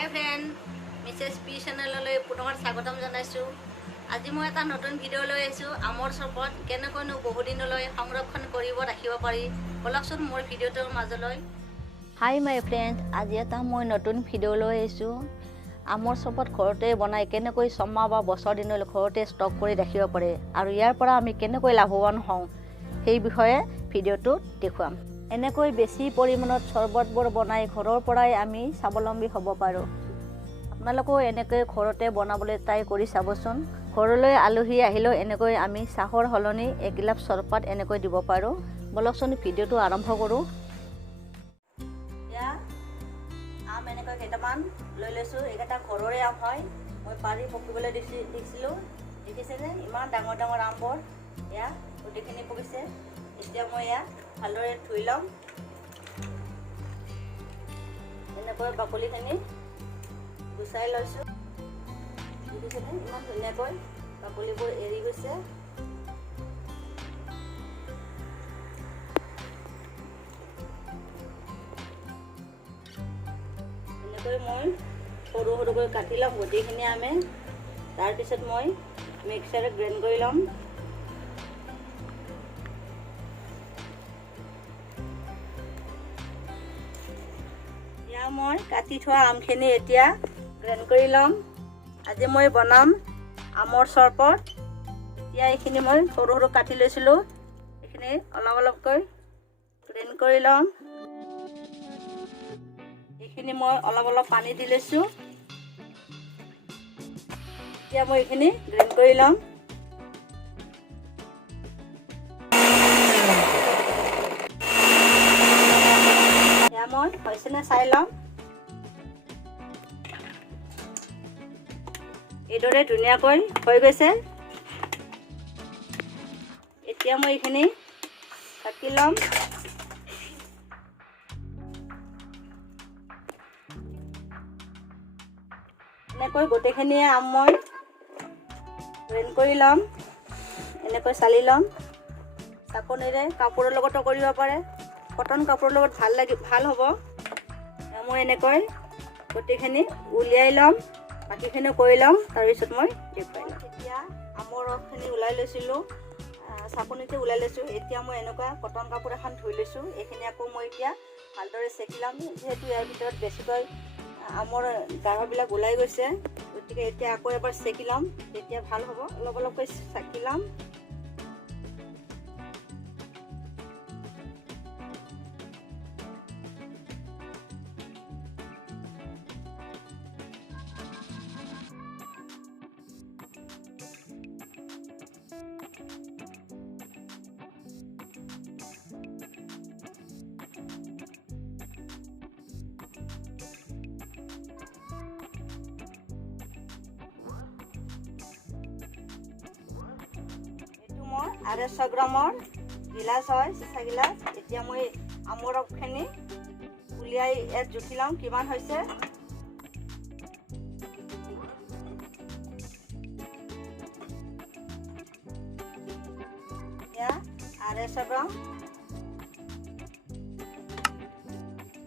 হাই friend, Mrs P চেনেললৈ পুনৰ স্বাগতম জনাইছোঁ। আজি মই এটা নতুন ভিডিঅ' লৈ আহিছোঁ। আমৰ চৰবত কেনেকৈনো বহুদিনলৈ সংৰক্ষণ কৰিব ৰাখিব পাৰি, বলকচোন মোৰ ভিডিঅ'টোৰ মাজলৈ। হাই মাই ফ্ৰেণ্ড, আজি এটা মই নতুন ভিডিঅ' লৈ আহিছোঁ। আমৰ চৰবত ঘৰতে বনাই কেনেকৈ ছমাহ বা বছৰ দিনলৈ ঘৰতে ষ্টক কৰি ৰাখিব পাৰে আৰু ইয়াৰ পৰা আমি কেনেকৈ লাভৱান হওঁ সেই বিষয়ে ভিডিঅ'টোত দেখুৱাম। এনেকৈ বেছি পৰিমাণত চৰবতবোৰ বনাই ঘৰৰ পৰাই আমি স্বাৱলম্বী হ'ব পাৰোঁ। আপোনালোকেও এনেকৈ ঘৰতে বনাবলৈ ট্ৰাই কৰি চাবচোন। ঘৰলৈ আলহী আহিলেও এনেকৈ আমি চাহৰ সলনি এগিলাচ চৰবত এনেকৈ দিব পাৰোঁ। বলকচোন ভিডিঅ'টো আৰম্ভ কৰোঁ। এতিয়া আম এনেকৈ কেইটামান লৈ লৈছোঁ। এইকেইটা ঘৰৰে আম হয়, মই পাৰি পকিবলৈ দিছিলোঁ। দেখিছেনে ইমান ডাঙৰ ডাঙৰ আমবোৰ, এয়া গোটেইখিনি পকিছে। এতিয়া মই এয়া ভালদৰে ধুই ল'ম। এনেকৈ বাকলিখিনি গুচাই লৈছোঁ। দেখিছেনে ইমান ধুনীয়াকৈ বাকলিবোৰ এৰি গৈছে। এনেকৈ মই সৰু সৰুকৈ কাটি ল'ম গোটেইখিনি আমে। তাৰপিছত মই মিক্সাৰত গ্ৰাইণ্ড কৰি ল'ম। মই কাটি থোৱা আমখিনি এতিয়া গ্ৰাইণ্ড কৰি ল'ম। আজি মই বনাম আমৰ চৰবত। এতিয়া এইখিনি মই সৰু সৰু কাটি লৈছিলোঁ, এইখিনি অলপ অলপকৈ গ্ৰাইণ্ড কৰি ল'ম। এইখিনি মই অলপ অলপ পানী দি লৈছোঁ। এতিয়া মই এইখিনি গ্ৰাইণ্ড কৰি ল'ম। এতিয়া মই হৈছেনে চাই ল'ম। এইদৰে ধুনীয়াকৈ হৈ গৈছে। এতিয়া মই এইখিনি কাটি ল'ম। এনেকৈ গোটেইখিনি আম মই গ্ৰাইণ্ড কৰি ল'ম। এনেকৈ চালি ল'ম। চাকনিৰে কাপোৰৰ লগতো কৰিব পাৰে, কটন কাপোৰৰ লগত ভাল হ'ব। মই এনেকৈ গোটেইখিনি উলিয়াই ল'ম, বাকীখিনি কৰি ল'ম, তাৰপিছত মই দেখুৱাই ল'ম। এতিয়া আমৰ ৰসখিনি ওলাই লৈছিলোঁ, চাকনিতে ওলাই লৈছোঁ। এতিয়া মই এনেকুৱা কটন কাপোৰ এখন ধুই লৈছোঁ। এইখিনি আকৌ মই এতিয়া ভালদৰে চেকি ল'ম, যিহেতু ইয়াৰ ভিতৰত বেছিকৈ আমৰ গাৰবিলাক ওলাই গৈছে। গতিকে এতিয়া আকৌ এবাৰ চেকি ল'ম, তেতিয়া ভাল হ'ব। অলপ অলপকৈ চেকি ল'ম। মই 250 গ্ৰামৰ গিলাচ হয়, চিচা গিলাচ। এতিয়া মই আমৰ ৰসখিনি উলিয়াই ইয়াত জুখি লওঁ কিমান হৈছে। এয়া 250 গ্ৰাম,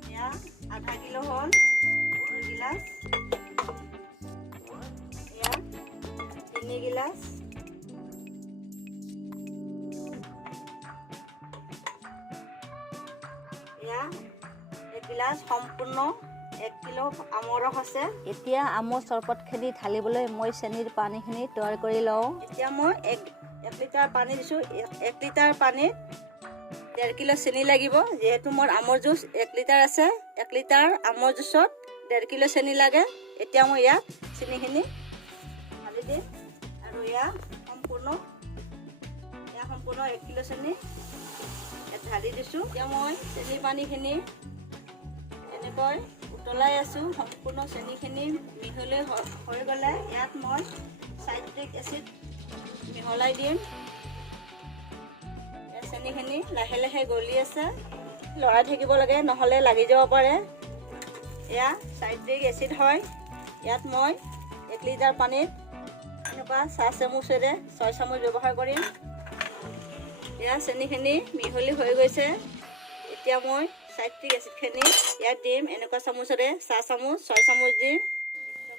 এয়া আধা কিলো হ'ল 2 গিলাচ, এয়া 3 গিলাচ, গিলাচ সম্পূৰ্ণ 1 কিলো আমৰ ৰস আছে। এতিয়া আমৰ চৰবতখিনি ঢালিবলৈ মই চেনিৰ পানীখিনি তৈয়াৰ কৰি লওঁ। এতিয়া মই 1 লিটাৰ পানী দিছোঁ। 1 লিটাৰ পানীত 1.5 কিলো চেনি লাগিব। যিহেতু মোৰ আমৰ জুচ 1 লিটাৰ আছে, 1 লিটাৰ আমৰ জুচত 1.5 কিলো চেনি লাগে। এতিয়া মই ইয়াত চেনিখিনি ঢালি দিম আৰু ইয়াত সম্পূৰ্ণ 1 কিলো চেনি ঢালি দিছোঁ। এতিয়া মই চেনি পানীখিনি এনেকৈ উতলাই আছোঁ। সম্পূৰ্ণ চেনিখিনি মিহলি হৈ গ'লে ইয়াত মই চাইট্ৰিক এচিড মিহলাই দিম। চেনিখিনি লাহে লাহে গলি আছে, লৰাই থাকিব লাগে, নহ'লে লাগি যাব পাৰে। এয়া চাইট্ৰিক এচিড হয়। ইয়াত মই 1 লিটাৰ পানীত এনেকুৱা 4 চামুচেৰে 6 চামুচ ব্যৱহাৰ কৰিম। এয়া চেনিখিনি মিহলি হৈ গৈছে। এতিয়া মই চাইট্ৰিক এচিডখিনি ইয়াত দিম। এনেকুৱা চামুচেৰে 4 চামুচ 6 চামুচ দিম।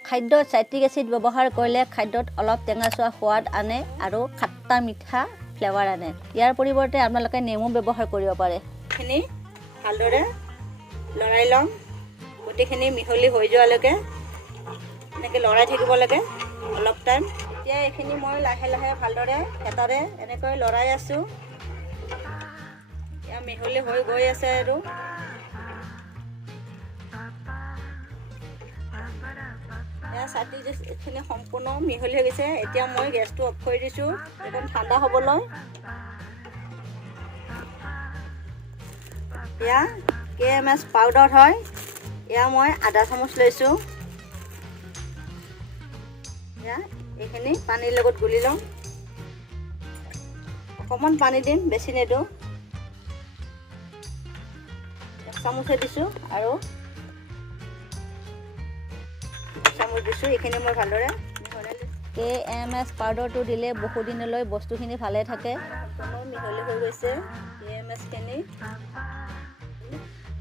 খাদ্যত চাইট্ৰিক এচিড ব্যৱহাৰ কৰিলে খাদ্যত অলপ টেঙাচোৱা সোৱাদ আনে আৰু খাট্টা মিঠা ফ্লেভাৰ আনে। ইয়াৰ পৰিৱৰ্তে আপোনালোকে নেমু ব্যৱহাৰ কৰিব পাৰে। এইখিনি ভালদৰে লৰাই ল'ম। গোটেইখিনি মিহলি হৈ যোৱালৈকে এনেকৈ লৰাই থাকিব লাগে অলপ টাইম। এতিয়া এইখিনি মই লাহে লাহে ভালদৰে হেতাৰে এনেকৈ লৰাই আছোঁ। এয়া মিহলি হৈ গৈ আছে আৰু এয়া চাট্ৰিকখিনি সম্পূৰ্ণ মিহলি হৈ গৈছে। এতিয়া মই গেছটো অফ কৰি দিছোঁ একদম ঠাণ্ডা হ'বলৈ। এয়া KMS পাউডাৰ হয়। এয়া মই আধা চামুচ লৈছোঁ। এয়া এইখিনি পানীৰ লগত গুলি ল'ম। অকণমান পানী দিম, বেছি নিদিওঁ। 1 চামুচে দিছোঁ আৰু 2 চামুচ দিছোঁ। এইখিনি মই ভালদৰে মিহলাই লৈছোঁ। KMS পাউডাৰটো দিলে বহুদিনলৈ বস্তুখিনি ভালে থাকে। মিহলি হৈ গৈছে KMSখিনি।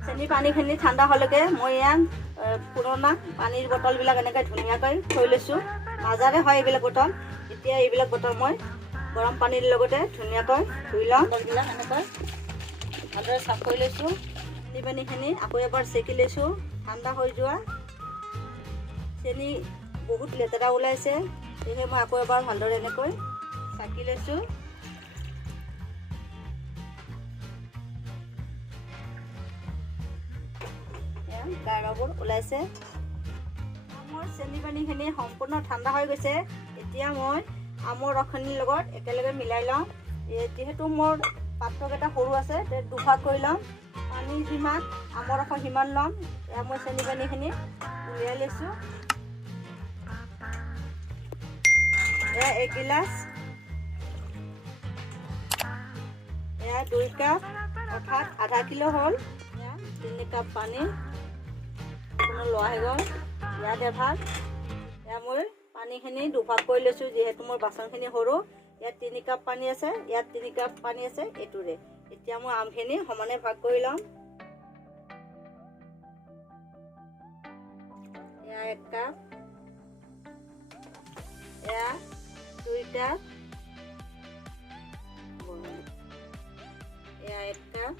চেনি পানীখিনি ঠাণ্ডা হ'লৈকে মই ইয়াত পুৰণা পানীৰ বটলবিলাক এনেকৈ ধুনীয়াকৈ থৈ লৈছোঁ। মাজাৰে হয় এইবিলাক বটল। এতিয়া এইবিলাক বটল মই গৰম পানীৰ লগতে ধুনীয়াকৈ ধুই লওঁ। বটলবিলাক এনেকৈ ভালদৰে চাফ কৰি লৈছোঁ। চেনি পানীখিনি আকৌ এবাৰ চেকি লৈছোঁ। ঠাণ্ডা হৈ যোৱা চেনি বহুত লেতেৰা ওলাইছে, সেয়েহে মই আকৌ এবাৰ ভালদৰে এনেকৈ চাকি লৈছোঁ। গাৰবোৰ ওলাইছে। মোৰ চেনি পানীখিনি সম্পূৰ্ণ ঠাণ্ডা হৈ গৈছে। এতিয়া মই আমৰ ৰসখিনিৰ লগত একেলগে মিলাই লওঁ। যিহেতু মোৰ পাত্ৰকেইটা সৰু আছে, দুভাগ কৰি ল'ম। পানী যিমান আমৰ ৰস সিমান ল'ম। এয়া মই চেনি পানীখিনি উলিয়াই লৈছোঁ। এয়া 1 গিলাচ, এয়া 2 কাপ, অৰ্থাৎ আধা কিলো হ'ল। এয়া 3 কাপ পানী লোৱা হৈ গ'ল। ইয়াত এভাগ, এয়া মই পানীখিনি দুভাগ কৰি লৈছোঁ। যিহেতু মোৰ বাচনখিনি সৰু, ইয়াত 3 কাপ পানী আছে, ইয়াত 3 কাপ পানী আছে এইটোৰে। এতিয়া মই আমখিনি সমানে ভাগ কৰি ল'ম। এয়া 1 কাপ, এয়া 2 কাপ, এয়া 1 কাপ,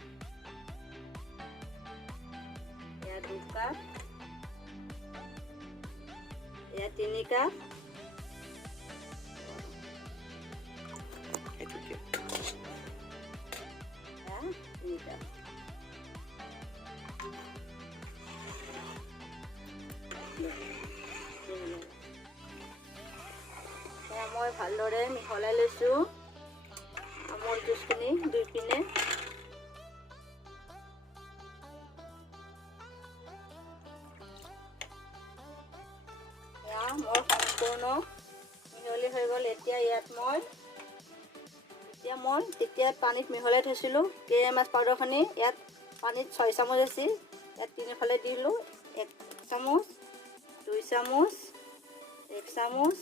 এয়া 2 কাপ, এয়া 3 কাপ, এয়া 3 কাপ। এয়া মই ভালদৰে মিহলাই লৈছোঁ আমৰ জুচখিনি দুই পিনে। মোৰ সম্পূৰ্ণ মিহলি হৈ গ'ল। এতিয়া মই তেতিয়া পানীত মিহলাই থৈছিলোঁ KMS পাউডাৰখিনি। ইয়াত পানীত 6 চামুচ আছিল, ইয়াত 3 ফালে দিলোঁ। 1 চামুচ, 2 চামুচ, 1 চামুচ,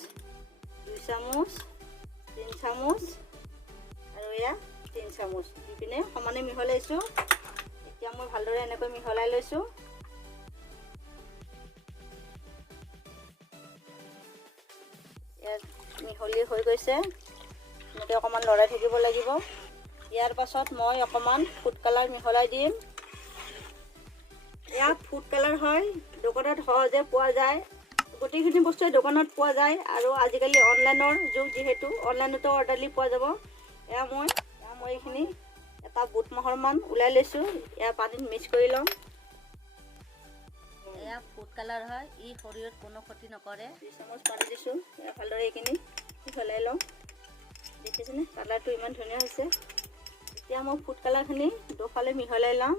2 চামুচ, 3 চামুচ আৰু এয়া 3 চামুচ দি পিনে সমানে মিহলাইছোঁ। এতিয়া মই ভালদৰে এনেকৈ মিহলাই লৈছোঁ। মিহলি হৈ গৈছে। এনেকৈ অকণমান লৰাই থাকিব লাগিব। ইয়াৰ পাছত মই অকণমান ফুড কালাৰ মিহলাই দিম। এয়া ফুড কালাৰ হয়, দোকানত সহজে পোৱা যায়। গোটেইখিনি বস্তুৱে দোকানত পোৱা যায় আৰু আজিকালি অনলাইনৰ যুগ, যিহেতু অনলাইনতো অৰ্ডাৰ দি পোৱা যাব। এয়া মই এইখিনি এটা বুট মাহৰমান ওলাই লৈছোঁ। এয়া পানীত মিক্স কৰি ল'ম। এয়া ফুড কালাৰ হয়, ই শৰীৰত কোনো ক্ষতি নকৰে। 2 চামুচ পানী দিছোঁ। এয়া ভালদৰে এইখিনি মিহলাই ল'ম। দেখিছেনে কালাৰটো ইমান ধুনীয়া হৈছে। এতিয়া মই ফুড কালাৰখিনি দুফালে মিহলাই ল'ম।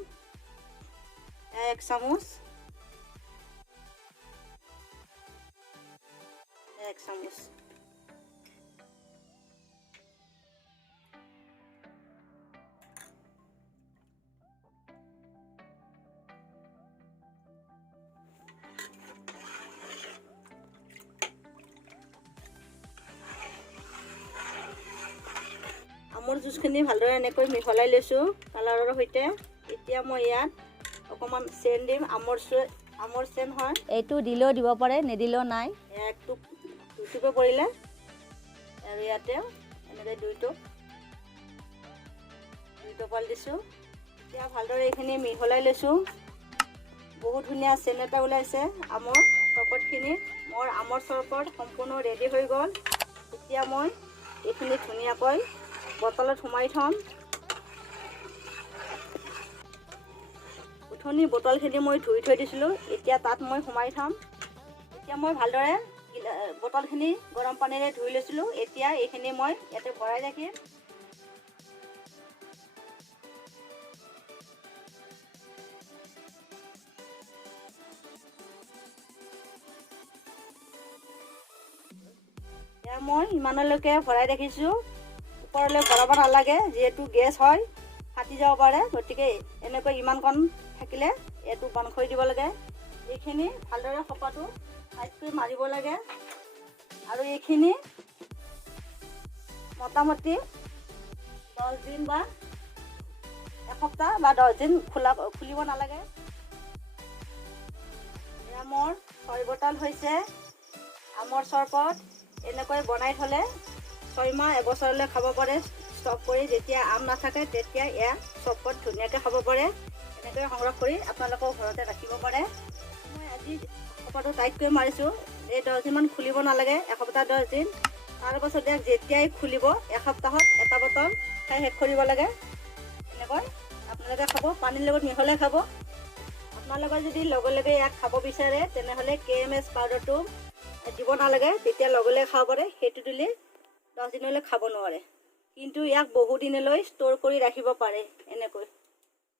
এয়া 1 চামুচ, 1 চামুচ। আমৰ জুচখিনি ভালদৰে এনেকৈ মিহলাই লৈছোঁ কালাৰৰ সৈতে। এতিয়া মই ইয়াত অকণমান চেন দিম, আমৰ চেন হয়। এইটো দিলেও দিব পাৰে, নিদিলেও নাই। এক টুপে পৰিলে আৰু ইয়াতে এনেকৈ দুই টোপাল দিছোঁ। এতিয়া ভালদৰে এইখিনি মিহলাই লৈছোঁ। বহুত ধুনীয়া চেন এটা ওলাইছে আমৰ চৰবতখিনি। মোৰ আমৰ চৰবত সম্পূৰ্ণ ৰেডি হৈ গ'ল। এতিয়া মই এইখিনি ধুনীয়াকৈ বটলত সোমাই থ'ম। উঠনি বটলখিনি মই ধুই থৈ দিছিলোঁ, এতিয়া তাত মই সোমাই থ'ম। এতিয়া মই ভালদৰে বটলখিনি গৰম পানীৰে ধুই লৈছিলোঁ। এতিয়া এইখিনি মই ইয়াতে ভৰাই ৰাখিম। এতিয়া মই ইমানলৈকে ভৰাই ৰাখিছোঁ। ওপৰলৈ ভৰাব নালাগে, যিহেতু গেছ হয়, ফাটি যাব পাৰে। গতিকে এনেকৈ ইমানকণ থাকিলে এইটো বন্ধ কৰি দিব লাগে। এইখিনি ভালদৰে খপাটো টাইটকৈ মাৰিব লাগে আৰু এইখিনি মোটামুটি 10 দিন বা এসপ্তাহ বা 10 দিন খুলিব নালাগে। এয়া মোৰ 6 বটল হৈছে আমৰ চৰবত। এনেকৈ বনাই থ'লে 6 মাহ এবছৰলৈ খাব পাৰে। ষ্টক কৰি যেতিয়া আম নাথাকে তেতিয়া এয়া চৰবত ধুনীয়াকৈ খাব পাৰে। এনেকৈ সংগ্ৰহ কৰি আপোনালোকৰ ঘৰতে ৰাখিব পাৰে। মই আজি খপাটো টাইটকৈ মাৰিছোঁ। এই 10 দিনমান খুলিব নালাগে, এসপ্তাহ 10 দিন। তাৰপাছত যেতিয়াই খুলিব এসপ্তাহত এটা বটল খাই শেষ কৰিব লাগে। এনেকৈ আপোনালোকে খাব, পানীৰ লগত মিহলাই খাব। আপোনালোকে যদি লগে লগে ইয়াক খাব বিচাৰে তেনেহ'লে KMS পাউডাৰটো দিব নালাগে, তেতিয়া লগে লগে খাব পাৰে। সেইটো দিলে 10 দিনলৈ খাব নোৱাৰে, কিন্তু ইয়াক বহু দিনলৈ ষ্ট'ৰ কৰি ৰাখিব পাৰে। এনেকৈ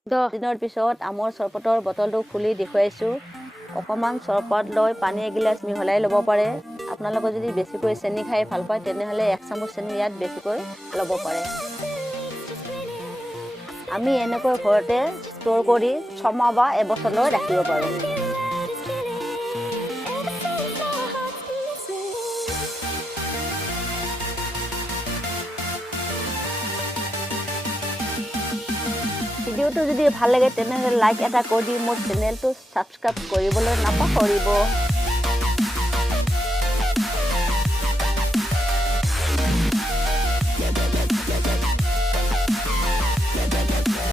10 দিনৰ পিছত আমৰ চৰবতৰ বটলটো খুলি দেখুৱাইছোঁ। অকণমান চৰবত লৈ পানী এগিলাচ মিহলাই ল'ব পাৰে। আপোনালোকে যদি বেছিকৈ চেনি খাই ভাল পায় তেনেহ'লে 1 চামুচ চেনি ইয়াত বেছিকৈ ল'ব পাৰে। আমি এনেকৈ ঘৰতে ষ্ট'ৰ কৰি 6 মাহ বা এবছৰলৈ ৰাখিব পাৰোঁ। ভিডিঅ'টো যদি ভাল লাগে তেনেহ'লে লাইক এটা কৰি দি মোৰ চেনেলটো ছাবস্ক্ৰাইব কৰিবলৈ নাপাহৰিব।